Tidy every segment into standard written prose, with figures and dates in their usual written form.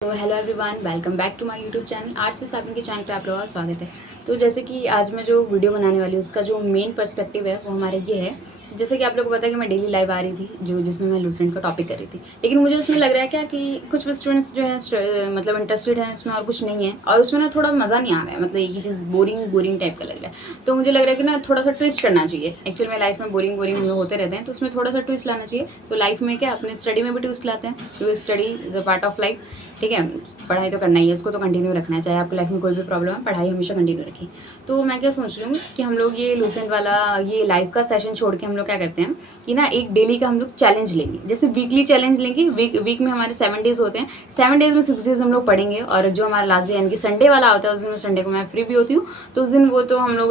तो hello everyone, welcome back to my YouTube channel. Arts with Sabin के channel पे आप लोगों का स्वागत है। तो जैसे कि आज मैं जो वीडियो बनाने वाली हूँ उसका जो मेन पर्सपेक्टिव है वो हमारा ये है। जैसे कि आप लोगों को पता है कि मैं डेली लाइव आ रही थी जिसमें मैं लूसेंट का टॉपिक कर रही थी, लेकिन मुझे उसमें लग रहा है क्या कि कुछ स्टूडेंट्स जो है मतलब इंटरेस्टेड हैं उसमें और कुछ नहीं है, और उसमें ना थोड़ा मज़ा नहीं आ रहा है, मतलब एक ही चीज़ बोरिंग टाइप का लग रहा है। तो मुझे लग रहा है कि ना थोड़ा सा ट्विस्ट करना चाहिए। एक्चुअल में लाइफ में बोरिंग हम लोग होते रहते हैं, तो उसमें थोड़ा सा ट्विस्ट लाना चाहिए। तो लाइफ में क्या अपने स्टडी में भी ट्विस्ट लाते हैं, क्योंकि study is a part of life. ठीक है, पढ़ाई तो करना ही है, इसको तो कंटिन्यू रखना है, चाहे आपकी लाइफ में कोई भी प्रॉब्लम है, पढ़ाई हमेशा कंटिन्यू रखिए। तो मैं क्या सोच रही हूँ कि हम लोग ये लूसेंट वाला ये लाइव का सेशन छोड़ के हम लोग क्या करते हैं कि ना एक डेली का हम लोग चैलेंज लेंगे। जैसे वीकली चैलेंज लेंगे, वीक में हमारे 7 डेज होते हैं, 7 डेज में 6 डेज हम लोग पढ़ेंगे, और जो हमारा लास्ट डे यानी कि संडे वाला होता है उस दिन, संडे को मैं फ्री भी होती हूँ, तो उस दिन वो तो हम लोग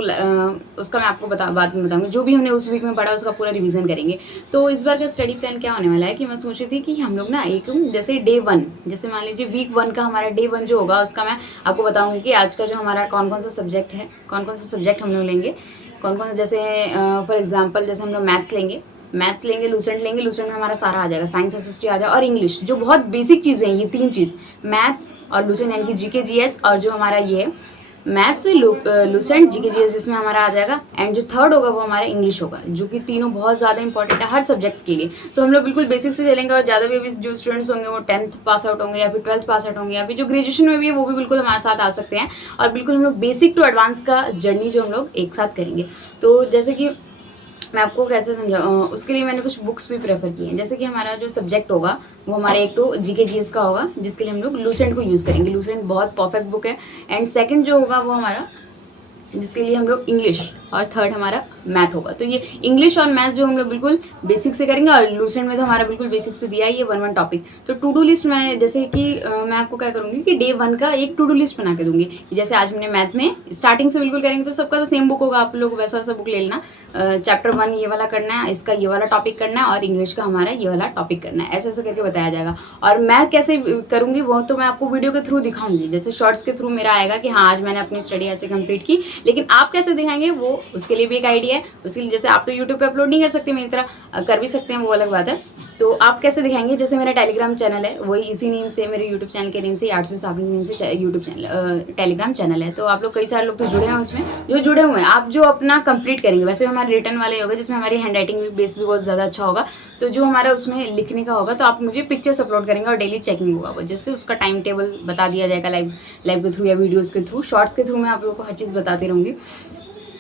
उसका मैं आपको बाद में बताऊँगी, जो भी हमने उस वीक में पढ़ा उसका पूरा रिविजन करेंगे। तो इस बार का स्टडी प्लान क्या होने वाला है कि मैं सोच रही थी कि हम लोग ना एक जैसे डे 1, जैसे मान लीजिए वीक 1 का हमारा डे 1 जो होगा उसका मैं आपको बताऊंगी कि आज का जो हमारा कौन कौन सा सब्जेक्ट है, कौन कौन सा सब्जेक्ट हम लोग लेंगे, कौन कौन सा, जैसे फॉर एग्जांपल जैसे हम लोग मैथ्स लेंगे, लूसेंट में हमारा सारा आ जाएगा, साइंस एसएसटी आ जाएगा, और इंग्लिश जो बहुत बेसिक चीज़ें हैं, ये 3 चीज़ मैथ्स और लूसेंट यानी कि जीके जीएस, और जो हमारा ये है मैथ्स लूसेंट जीके जीएस जिसमें हमारा आ जाएगा, एंड जो थर्ड होगा वो हमारा इंग्लिश होगा, जो कि तीनों बहुत ज़्यादा इंपॉर्टेंट है हर सब्जेक्ट के लिए। तो हम लोग बिल्कुल बेसिक से चलेंगे, और ज़्यादा भी अभी जो स्टूडेंट्स होंगे वो 10th पास आउट होंगे या फिर 12th पास आउट होंगे, या फिर जो ग्रेजुएशन में भी है वो भी बिल्कुल हमारे साथ आ सकते हैं, और बिल्कुल हम लोग बेसिक टू एडवांस का जर्नी जो हम लोग एक साथ करेंगे। तो जैसे कि मैं आपको कैसे उसके लिए मैंने कुछ बुक्स भी प्रेफर की हैं। जैसे कि हमारा जो सब्जेक्ट होगा वो हमारा एक तो जीके जीएस का होगा, जिसके लिए हम लोग लूसेंट को यूज़ करेंगे। लूसेंट बहुत परफेक्ट बुक है। एंड सेकंड जो होगा वो हमारा, जिसके लिए हम लोग इंग्लिश, और थर्ड हमारा मैथ होगा। तो ये इंग्लिश और मैथ जो हम लोग बिल्कुल बेसिक से करेंगे, और लूसेंट में तो हमारा बिल्कुल बेसिक से दिया है ये 1 टॉपिक। तो टू डू लिस्ट में जैसे कि मैं आपको क्या करूँगी कि डे 1 का एक टू डू लिस्ट बना के दूंगी। जैसे आज हमने मैथ में स्टार्टिंग से बिल्कुल करेंगे, तो सबका तो सेम बुक होगा, आप लोग वैसा वैसा बुक ले लेना। चैप्टर 1 ये वाला करना है, इसका ये वाला टॉपिक करना है, और इंग्लिश का हमारा ये वाला टॉपिक करना है, ऐसे ऐसे करके बताया जाएगा। और मैं कैसे करूँगी वो तो मैं आपको वीडियो के थ्रू दिखाऊंगी, जैसे शॉर्ट्स के थ्रू मेरा आएगा कि हाँ आज मैंने अपनी स्टडी ऐसे कंप्लीट की। लेकिन आप कैसे दिखाएंगे वो उसके लिए भी एक आइडिया है। उसके लिए जैसे आप तो यूट्यूब पे अपलोड नहीं कर सकते मेरी तरह, कर भी सकते हैं वो अलग बात है। तो आप कैसे दिखाएंगे, जैसे मेरा टेलीग्राम चैनल है, वही इसी नेम से, मेरे यूट्यूब चैनल के नेम से, आर्ट्स विद साबिन नेम से यूट्यूब चैनल टेलीग्राम चैनल है। तो आप लोग कई सारे लोग तो जुड़े हैं उसमें, जो जुड़े हुए हैं आप जो अपना कंप्लीट करेंगे, वैसे हमारे रिटर्न वाले होगा जिसमें हमारी हैंड राइटिंग भी बेस भी बहुत ज़्यादा अच्छा होगा। तो जो हमारा उसमें लिखने का होगा तो आप मुझे पिक्चर्स अपलोड करेंगे, और डेली चेकिंग होगा वो, जैसे उसका टाइम टेबल बता दिया जाएगा लाइव लाइव के थ्रू या वीडियोज़ के थ्रू, शॉर्ट्स के थ्रू मैं आप लोगों को हर चीज़ बताती रहूँगी।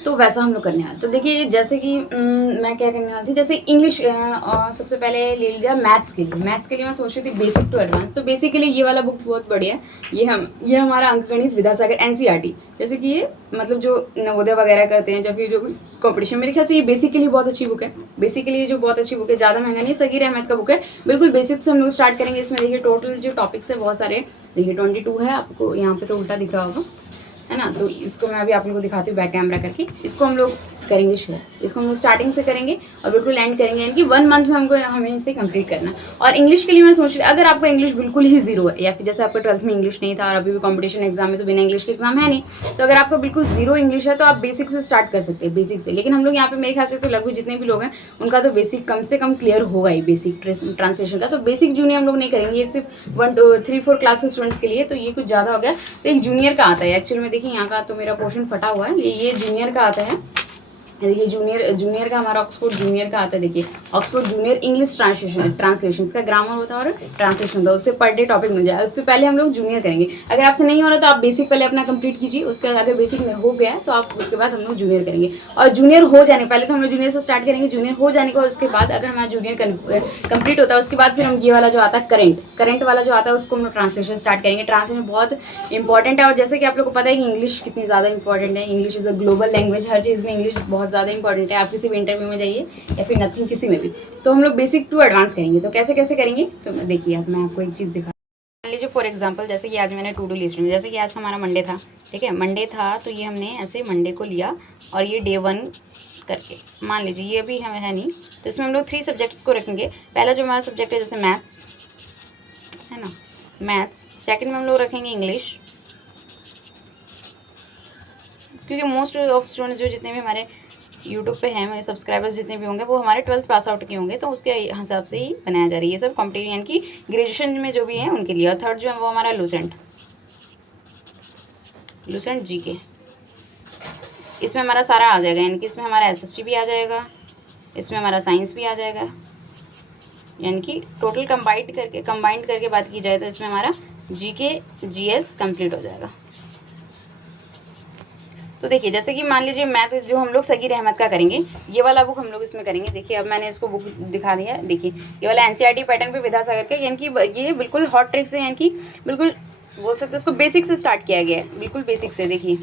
तो वैसा हम लोग करने वाले। तो देखिए जैसे कि मैं क्या करने वाली थी, जैसे इंग्लिश सबसे पहले ले लिया मैथ्स के लिए मैं सोच रही थी बेसिक टू एडवांस। तो बेसिक के लिए ये वाला बुक बहुत बढ़िया है। ये हमारा अंकगणित विद्यासागर एनसीईआरटी, जैसे कि ये मतलब जो नवोदय वगैरह करते हैं, जब फिर जो कॉम्पिटिशन, मेरे ख्याल से ये बेसिक के लिए बहुत अच्छी बुक है। बेसिक के लिए जो बहुत अच्छी बुक है, ज़्यादा महंगा नहीं, सगीर अहमद का बुक है। बिल्कुल बेसिक से हम लोग स्टार्ट करेंगे। इसमें देखिए टोटल जो टॉपिक्स है बहुत सारे, देखिए 22 है, आपको यहाँ पे तो उल्टा दिख रहा होगा, है ना। तो इसको मैं अभी आप लोगों को दिखाती हूँ बैक कैमरा करके। इसको हम लोग करेंगे शेयर, इसको हम लोग स्टार्टिंग से करेंगे और बिल्कुल एंड करेंगे, यानी कि 1 मंथ में हमें इसे कंप्लीट करना। और इंग्लिश के लिए मैं सोच रही, अगर आपका इंग्लिश बिल्कुल ही जीरो है, या फिर जैसे आपका 12th में इंग्लिश नहीं था और अभी भी कॉम्पिटिशन एग्जाम में, तो बिना इंग्लिश के एग्जाम है नहीं, तो अगर आपका बिल्कुल जीरो इंग्लिश है तो आप बेसिक से स्टार्ट कर सकते हैं, बेसिक से। लेकिन हम लोग यहाँ पे मेरे ख्याल से तो लगभग जितने भी लोग हैं उनका तो बेसिक कम से कम क्लियर होगा ही, बेसिक ट्रांसलेशन का। तो बेसिक जूनियर हम लोग नहीं करेंगे, ये सिर्फ 1 2 3 4 क्लास के स्टूडेंट्स के लिए, तो ये कुछ ज़्यादा हो गया। तो एक जूनियर का आता है एक्चुअल में, देखिए यहाँ का तो मेरा पोर्शन फटा हुआ है, ये जूनियर का आता है। देखिए जूनियर का हमारा ऑक्सफोर्ड जूनियर का आता है। देखिए ऑक्सफोर्ड जूनियर इंग्लिश ट्रांसलेशन, इसका ग्रामर होता है और ट्रांसलेशन होता है, उससे पर डे टॉपिक मिल जाएगा। फिर पहले हम लोग जूनियर करेंगे, अगर आपसे नहीं हो रहा तो आप बेसिक पहले अपना कंप्लीट कीजिए, उसके बाद अगर बेसिक में हो गया तो आप उसके बाद हम लोग जूनियर करेंगे। और जूनियर हो जाने, पहले तो हम लोग जूनियर से स्टार्ट करेंगे, जूनियर हो जाने के बाद उसके बाद अगर हमारा जूनियर कंप्लीट होता है उसके बाद फिर हम ये वाला जो आता है करंट वाला जो आता है उसको हम लोग ट्रांसलेशन स्टार्ट करेंगे। ट्रांसलेशन बहुत इंपॉर्टेंट है, और जैसे कि आप लोग को पता है कि इंग्लिश कितनी ज़्यादा इंपॉर्टेंट है। English is a global language, हर चीज़ में इंग्लिश बहुत ज़्यादा इंपॉर्टेंट है। आप किसी भी इंटरव्यू में जाइए या फिर नथिंग किसी में भी, तो हम लोग बेसिक टू एडवांस करेंगे। तो कैसे कैसे करेंगे, तो देखिए अब मैं आपको एक चीज़ दिखा, मान लीजिए फॉर एग्जांपल जैसे कि आज मैंने टू डू लिस्ट में, जैसे कि आज का हमारा मंडे था, ठीक है, मंडे था, तो ये हमने ऐसे मंडे को लिया और ये डे 1 करके, मान लीजिए ये भी हमें है नहीं, तो इसमें हम लोग 3 सब्जेक्ट्स को रखेंगे। पहला जो हमारा सब्जेक्ट है जैसे मैथ्स, है ना, मैथ्स। सेकंड में हम लोग रखेंगे इंग्लिश, क्योंकि मोस्ट ऑफ स्टूडेंट्स जो जितने भी हमारे यूट्यूब पे हैं मेरे सब्सक्राइबर्स जितने भी होंगे वो हमारे 12th पास आउट के होंगे, तो उसके हिसाब से ही बनाया जा रहा है ये सब कॉम्पिटिटिव, यानी कि ग्रेजुएशन में जो भी है उनके लिए। और थर्ड जो है वो हमारा लूसेंट जीके, इसमें हमारा सारा आ जाएगा, यानी कि इसमें हमारा एसएसटी भी आ जाएगा, इसमें हमारा साइंस भी आ जाएगा, यानी कि टोटल कंबाइंड करके बात की जाए तो इसमें हमारा जीके जीएस कंप्लीट हो जाएगा। तो देखिए जैसे कि मान लीजिए मैथ जो हम लोग सगीर अहमद का करेंगे, ये वाला बुक हम लोग इसमें करेंगे। देखिए अब मैंने इसको बुक दिखा दिया है, देखिए ये वाला एनसीईआरटी पैटर्न पे विद्यासागर का, यानी कि ये बिल्कुल हॉट ट्रिक्स है, यानी कि बिल्कुल बोल सकते हैं इसको बेसिक से स्टार्ट किया गया है, बिल्कुल बेसिक से। देखिए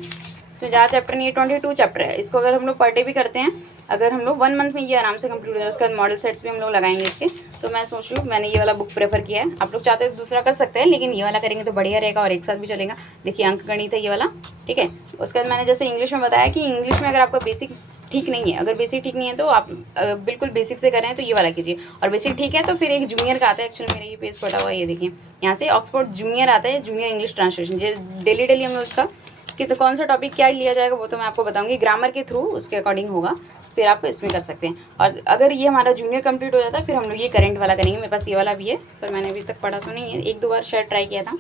इसमें ज़्यादा चैप्टर नहीं है, 22 चैप्टर है। इसको अगर हम लोग पर डे भी करते हैं, अगर हम लोग 1 मंथ में ये आराम से कंप्लीट हो जाए, उसके बाद मॉडल सेट्स भी हम लोग लगाएंगे इसके। तो मैं सोच रही हूँ मैंने ये वाला बुक प्रेफर किया है। आप लोग चाहते हैं तो दूसरा कर सकते हैं, लेकिन ये वाला करेंगे तो बढ़िया रहेगा और एक साथ भी चलेगा। देखिए अंक गणित है ये वाला, ठीक है। उसके बाद मैंने जैसे इंग्लिश में बताया कि इंग्लिश में अगर आपका बेसिक ठीक नहीं है, अगर बेसिक ठीक नहीं है तो आप बिल्कुल बेसिक से करें तो ये वाला कीजिए, और बेसिक ठीक है तो फिर एक जूनियर का आता है। एक्चुअली मेरा ये पेज फटा हुआ है, ये देखिए यहाँ से ऑक्सफोर्ड जूनियर आता है, जूनियर इंग्लिश ट्रांसलेशन। डेली हम लोग उसका कि तो कौन सा टॉपिक क्या लिया जाएगा वो तो मैं आपको बताऊंगी, ग्रामर के थ्रू उसके अकॉर्डिंग होगा, फिर आप इसमें कर सकते हैं। और अगर ये हमारा जूनियर कंप्लीट हो जाता है फिर हम लोग ये करंट वाला करेंगे। मेरे पास ये वाला भी है पर मैंने अभी तक पढ़ा तो नहीं है, 1-2 बार शायद ट्राई किया था,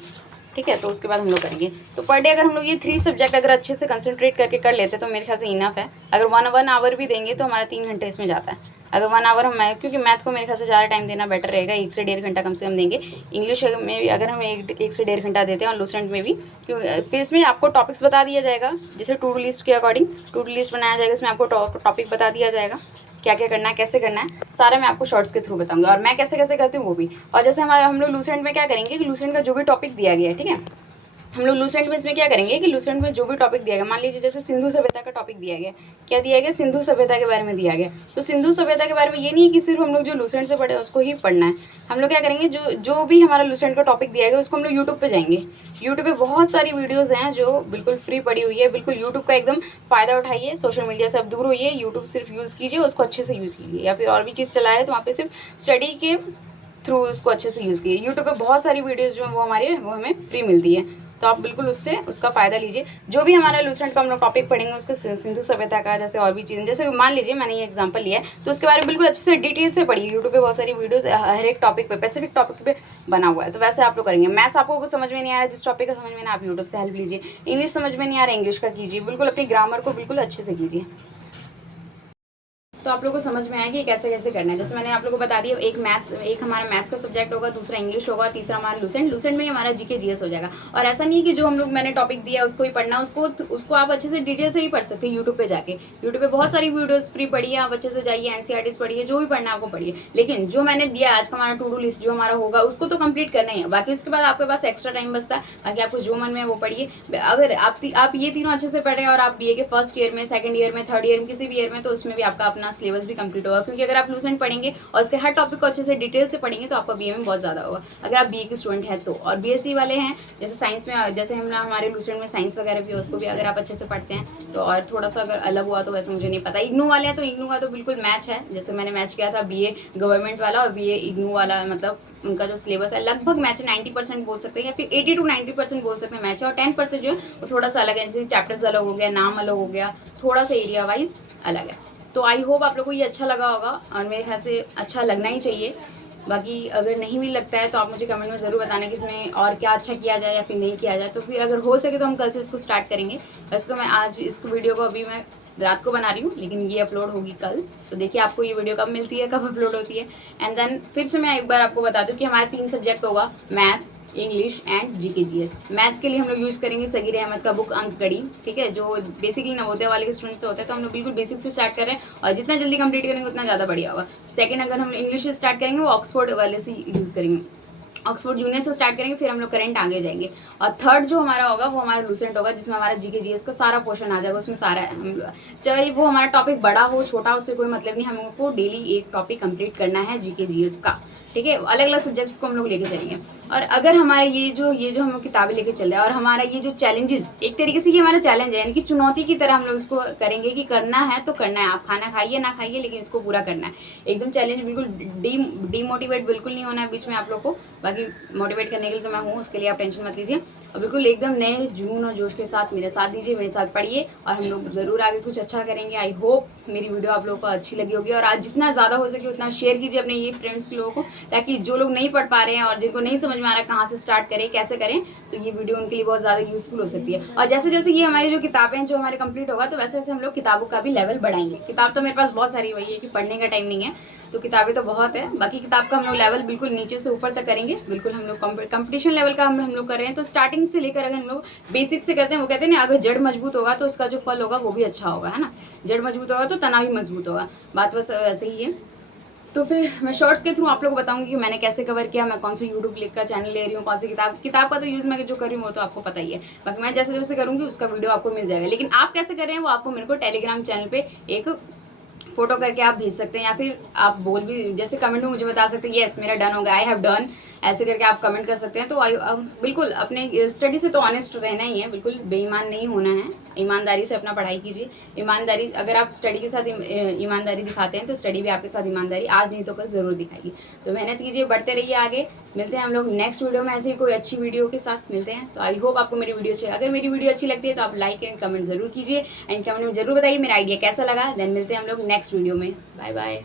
ठीक है। तो उसके बाद हम लोग करेंगे। तो पर डे अगर हम लोग ये 3 सब्जेक्ट अगर अच्छे से कंसंट्रेट करके कर लेते तो मेरे ख्याल से इनफ है। अगर 1 आवर भी देंगे तो हमारा 3 घंटे इसमें जाता है। अगर 1 आवर हम क्योंकि मैथ को मेरे ख्याल से ज़्यादा टाइम देना बेटर रहेगा, 1 से 1.5 घंटा कम से कम देंगे। इंग्लिश में भी अगर हम 1 से 1.5 घंटा देते हैं, और लूसेंट में भी, क्योंकि फिर इसमें आपको टॉपिक्स बता दिया जाएगा, जैसे टू डू लिस्ट के अकॉर्डिंग टू डू लिस्ट बनाया जाएगा। इसमें आपको टॉपिक बता दिया जाएगा क्या क्या करना है, कैसे करना है, सारा मैं आपको शॉर्ट्स के थ्रू बताऊंगा, और मैं कैसे कैसे करती हूँ वो भी। और जैसे हम लोग लूसेंट में क्या करेंगे कि लूसेंट का जो भी टॉपिक दिया गया है, ठीक है, हम लोग लूसेंट में इसमें क्या करेंगे कि लूसेंट में जो भी टॉपिक दिया गया, मान लीजिए जैसे सिंधु सभ्यता का टॉपिक दिया गया, क्या दिया गया, सिंधु सभ्यता के बारे में दिया गया। तो सिंधु सभ्यता के बारे में ये नहीं है कि सिर्फ हम लोग जो लूसेंट से पढ़े उसको ही पढ़ना है। हम लोग क्या करेंगे, जो भी हमारा लूसेंट का टॉपिक दिया गया उसको हम लोग यूट्यूब पे जाएंगे। यूट्यूब पे बहुत सारी वीडियोज़ हैं जो बिल्कुल फ्री पड़ी हुई है। बिल्कुल यूट्यूब का एकदम फ़ायदा उठाइए, सोशल मीडिया से अब दूर होइए, यूट्यूब सिर्फ यूज़ कीजिए, उसको अच्छे से यूज़ कीजिए। या फिर और भी चीज़ चला है तो वहाँ पे सिर्फ स्टडी के थ्रू उसको अच्छे से यूज़ कीजिए। यूट्यूब पे बहुत सारी वीडियोज़ जो वो हमें फ्री मिलती है, तो आप बिल्कुल उसका फ़ायदा लीजिए। जो भी हमारा लूसेंट का हम लोग टॉपिक पढ़ेंगे उसके सिंधु सभ्यता का, जैसे और भी चीज़ें, जैसे मान लीजिए मैंने ये एग्जांपल लिया है तो उसके बारे में बिल्कुल अच्छे से डिटेल से पढ़िए। यूट्यूब पे बहुत सारी वीडियोस हर एक टॉपिक पे, स्पेसिफिक टॉपिक पे बना हुआ है, तो वैसे आप लोग करेंगे। मैथ्स आपको कुछ समझ में नहीं आ रहा है, जिस टॉपिक का समझ में नहीं, आप यूट्यूब से हेल्प लीजिए। इंग्लिश समझ में नहीं आ रहा है, इंग्लिश का कीजिए, बिल्कुल अपनी ग्रामर को बिल्कुल अच्छे से कीजिए। तो आप लोगों को समझ में आएगी कैसे कैसे करना है। जैसे मैंने आप लोगों को बता दिया, एक हमारा मैथ्स का सब्जेक्ट होगा, दूसरा इंग्लिश होगा, तीसरा हमारा लूसेंट में ही हमारा जीके जीएस हो जाएगा। और ऐसा नहीं है कि जो हम लोग मैंने टॉपिक दिया उसको ही पढ़ना, उसको आप अच्छे से डिटेल से ही पढ़ सकते हैं यूट्यूब पे जाके। यूट्यूब पे बहुत सारी वीडियोस फ्री पढ़िए, आप अच्छे से जाइए, एनसीईआरटीज पढ़िए, जो भी पढ़ना है आपको पढ़िए। लेकिन जो मैंने दिया आज का हमारा टू डू लिस्ट जो हमारा होगा उसको तो कंप्लीट करना ही है। बाकी उसके बाद आपके पास एक्स्ट्रा टाइम बचता है, बाकी आपको जो मन में है वो पढ़िए। अगर आप ये तीनों अच्छे से पढ़ें और आप बीए के फर्स्ट ईयर में, सेकंड ईयर में, थर्ड ईयर में, किसी भी ईयर में, तो उसमें भी आपका अपना सिलेबस भी कंप्लीट होगा। क्योंकि अगर आप लूसेंट पढ़ेंगे और उसके हर टॉपिक को अच्छे से डिटेल से पढ़ेंगे तो आपका बीए में बहुत ज़्यादा होगा, अगर आप बीए के स्टूडेंट हैं तो। और बीएससी वाले हैं, जैसे साइंस में, जैसे हमारे लूसेंट में साइंस वगैरह भी है, उसको भी अगर आप अच्छे से पढ़ते हैं तो और थोड़ा सा अगर अलग हुआ तो वैसे मुझे नहीं पता। इग्नू वाले हैं तो इग्नू का तो बिल्कुल मैच है, जैसे मैंने मैच किया था बीए गवर्नमेंट वाला और बीए इग्नू वाला, मतलब उनका जो सिलेबस है लगभग मैच है, 90% बोल सकते हैं, या फिर 80 to 90% बोल सकते हैं मैच है। और 10% जो है वो थोड़ा सा अलग है, जैसे चैप्टर्स अलग हो गया, नाम अलग हो गया, थोड़ा सा एरिया वाइज अलग है। तो आई होप आप लोग को ये अच्छा लगा होगा, और मेरे ख्याल से अच्छा लगना ही चाहिए। बाकी अगर नहीं भी लगता है तो आप मुझे कमेंट में ज़रूर बताना कि इसमें और क्या अच्छा किया जाए या फिर नहीं किया जाए। तो फिर अगर हो सके तो हम कल से इसको स्टार्ट करेंगे। वैसे तो मैं आज इस वीडियो को अभी मैं रात को बना रही हूँ, लेकिन ये अपलोड होगी कल, तो देखिए आपको ये वीडियो कब मिलती है, कब अपलोड होती है। एंड देन फिर से मैं एक बार आपको बता दूँ कि हमारे 3 सब्जेक्ट होगा, maths, English and GK GS. Maths के लिए हम लोग यूज़ करेंगे सगीर अहमद का बुक अंकगणित, ठीक है, जो बेसिकली नवोदय वाले के स्टूडेंट से होता है। तो हम लोग बिल्कुल बेसिक से स्टार्ट कर रहे हैं, और जितना जल्दी कंप्लीट करेंगे उतना ज़्यादा बढ़िया होगा। सेकंड अगर हम इंग्लिश से स्टार्ट करेंगे वो ऑक्सफोर्ड वाले से यूज़ करेंगे, ऑक्सफोर्ड जूनियर से स्टार्ट करेंगे, फिर हम लोग करंट आगे जाएंगे। और थर्ड जो हमारा होगा वो हमारा लूसेंट होगा, जिसमें हमारा जीके जीएस का सारा पोर्शन आ जाएगा, उसमें सारा चाहे वो हमारा टॉपिक बड़ा हो छोटा उससे कोई मतलब नहीं, हम लोग को डेली एक टॉपिक कंप्लीट करना है जीके जीएस का, ठीक है। अलग अलग सब्जेक्ट्स को हम लोग लेके चलेंगे। और अगर हमारे ये जो हम लोग किताबें लेके चल रहे हैं, और हमारा ये जो चैलेंजेस, एक तरीके से ये हमारा चैलेंज है, यानी कि चुनौती की तरह हम लोग इसको करेंगे कि करना है तो करना है, आप खाना खाइए ना खाइए लेकिन इसको पूरा करना है। एकदम चैलेंज, बिल्कुल डीमोटिवेट बिल्कुल नहीं होना है बीच में आप लोग को, बाकी मोटिवेट करने के लिए तो मैं हूँ, उसके लिए आप टेंशन मत लीजिए। और बिल्कुल एकदम नए जुनून और जोश के साथ मेरे साथ दीजिए, मेरे साथ पढ़िए और हम लोग ज़रूर आगे कुछ अच्छा करेंगे। आई होप मेरी वीडियो आप लोगों को अच्छी लगी होगी, और आज जितना ज़्यादा हो सके उतना शेयर कीजिए अपने ये फ्रेंड्स लोगों को, ताकि जो लोग नहीं पढ़ पा रहे हैं और जिनको नहीं समझ में आ रहा कहाँ से स्टार्ट करें, कैसे करें, तो ये वीडियो उनके लिए बहुत ज़्यादा यूज़फुल हो सकती है। और जैसे जैसे ये हमारी जो किताबें हैं जो हमारे कंप्लीट होगा, तो वैसे वैसे हम लोग किताबों का भी लेवल बढ़ाएंगे। किताब तो मेरे पास बहुत सारी, वही है कि पढ़ने का टाइम नहीं है, तो किताबें तो बहुत है। बाकी किताब का हम लोग लेवल बिल्कुल नीचे से ऊपर तक करेंगे। बिल्कुल हम लोग कंपटीशन लेवल का हम लोग कर रहे हैं। तो स्टार्टिंग से लेकर अगर हम लोग बेसिक से करते हैं, वो कहते हैं ना, अगर जड़ मजबूत होगा तो उसका जो फल होगा वो भी अच्छा होगा, है ना। जड़ मजबूत होगा तो तना भी मजबूत होगा, बात बस वैसे ही है। तो फिर मैं शॉर्ट्स के थ्रू आप लोगों को बताऊंगी कि मैंने कैसे कवर किया, मैं कौन सी यूट्यूब लिंक का चैनल ले रही हूँ, कौन सी किताब का तो यूज़ मैं जो कर रही हूँ वो तो आपको पता ही है। बाकी मैं जैसे जैसे करूँगी उसका वीडियो आपको मिल जाएगा, लेकिन आप कैसे कर रहे हैं वो आपको मेरे को टेलीग्राम चैनल पे एक फोटो करके आप भेज सकते हैं, या फिर आप बोल भी, जैसे कमेंट में मुझे बता सकते हैं येस मेरा डन हो गया, आई हैव डन, ऐसे करके आप कमेंट कर सकते हैं। तो बिल्कुल अपने स्टडी से तो ऑनेस्ट रहना ही है, बिल्कुल बेईमान नहीं होना है, ईमानदारी से अपना पढ़ाई कीजिए। ईमानदारी, अगर आप स्टडी के साथ ईमानदारी दिखाते हैं तो स्टडी भी आपके साथ ईमानदारी आज नहीं तो कल ज़रूर दिखाएगी। तो मेहनत कीजिए, बढ़ते रहिए आगे। मिलते हैं हम लोग नेक्स्ट वीडियो में, ऐसे ही कोई अच्छी वीडियो के साथ मिलते हैं। तो आई होप आपको मेरी वीडियो अच्छी, अगर मेरी वीडियो अच्छी लगती है तो आप लाइक एंड कमेंट जरूर कीजिए, एंड कमेंट में जरूर बताइए मेरा आइडिया कैसा लगा। देन मिलते हैं हम लोग नेक्स्ट वीडियो में। Bye bye.